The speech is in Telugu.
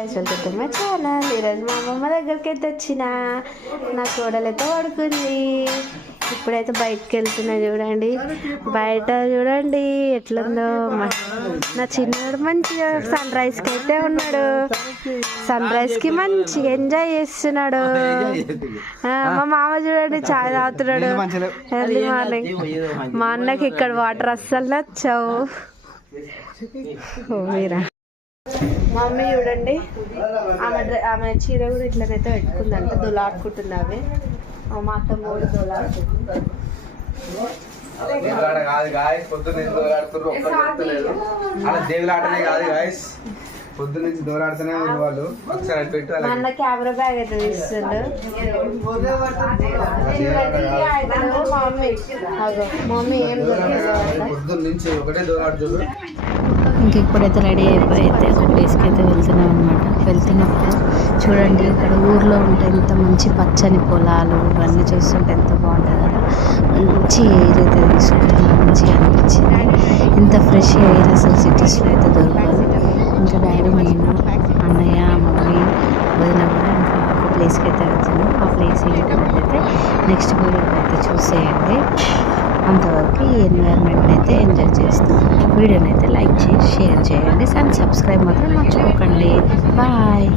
Welcome to my channel. ఈరోజు మా అమ్మమ్మ దగ్గరికి అయితే వచ్చిన నా కోడలైతే పడుకుంది. ఇప్పుడైతే బయటకు వెళ్తున్నా. చూడండి బయట చూడండి ఎట్లుందో. నా చిన్నోడు మంచిగా సన్ రైజ్కి అయితే ఉన్నాడు. సన్ రైజ్కి మంచిగా ఎంజాయ్ చేస్తున్నాడు. మా మామ చూడండి చాయ్ తాగుతున్నాడు ఎర్లీ మార్నింగ్. మా అన్నకి ఇక్కడ వాటర్ అస్సలు నచ్చావు. మీరా మా మమ్మీ చూడండి ఆమె చీర కూడా ఇట్లనైతే పెట్టుకుందంట. దొలాడుకుంటుంది. అవి మా అత్త మూడు దొలాడుకుంటుంది. పొద్దు నుంచి దూరాడుతూనే ఉంది వాళ్ళు. ఒకసారి పెట్టు. మా అన్న కెమెరా బ్యాగ్ అయితే తీస్తుండు. మమ్మీ ఏం పొద్దున్న నుంచి ఒకటే దూరాడుతుంది. ఇంక ఇప్పుడైతే రెడీ అయిపోయి అయితే ఒక ప్లేస్కి అయితే వెళ్తున్నాం అనమాట. వెళ్తున్నప్పుడు చూడండి ఇక్కడ ఊర్లో ఉంటే ఎంత మంచి పచ్చని పొలాలు ఇవన్నీ చూస్తుంటే ఎంత బాగుంటుంది కదా. మంచి ఎయిర్ అయితే తీసుకుంటున్నాం. మంచిగా అనిపించింది. ఇంత ఫ్రెష్ ఎయిర్ అసలు సిటీస్లో అయితే దొరకదు. ఇంకా డాడీ, నేను, అన్నయ్య, మమ్మీ, వదిన కూడా ఇంకా ఒక ప్లేస్కి అయితే వెళ్తున్నాం. ఆ ప్లేస్ ఏంటంటే నెక్స్ట్ వీడియోలో అయితే చూసేయండి. అంతవరకు ఈ ఎన్వైర్న్మెంట్ని అయితే ఎంజాయ్ చేస్తాం. వీడియోని అయితే లైక్ చేసి షేర్ చేయండి. అండ్ సబ్స్క్రైబ్ మాత్రం మర్చిపోకండి. బాయ్.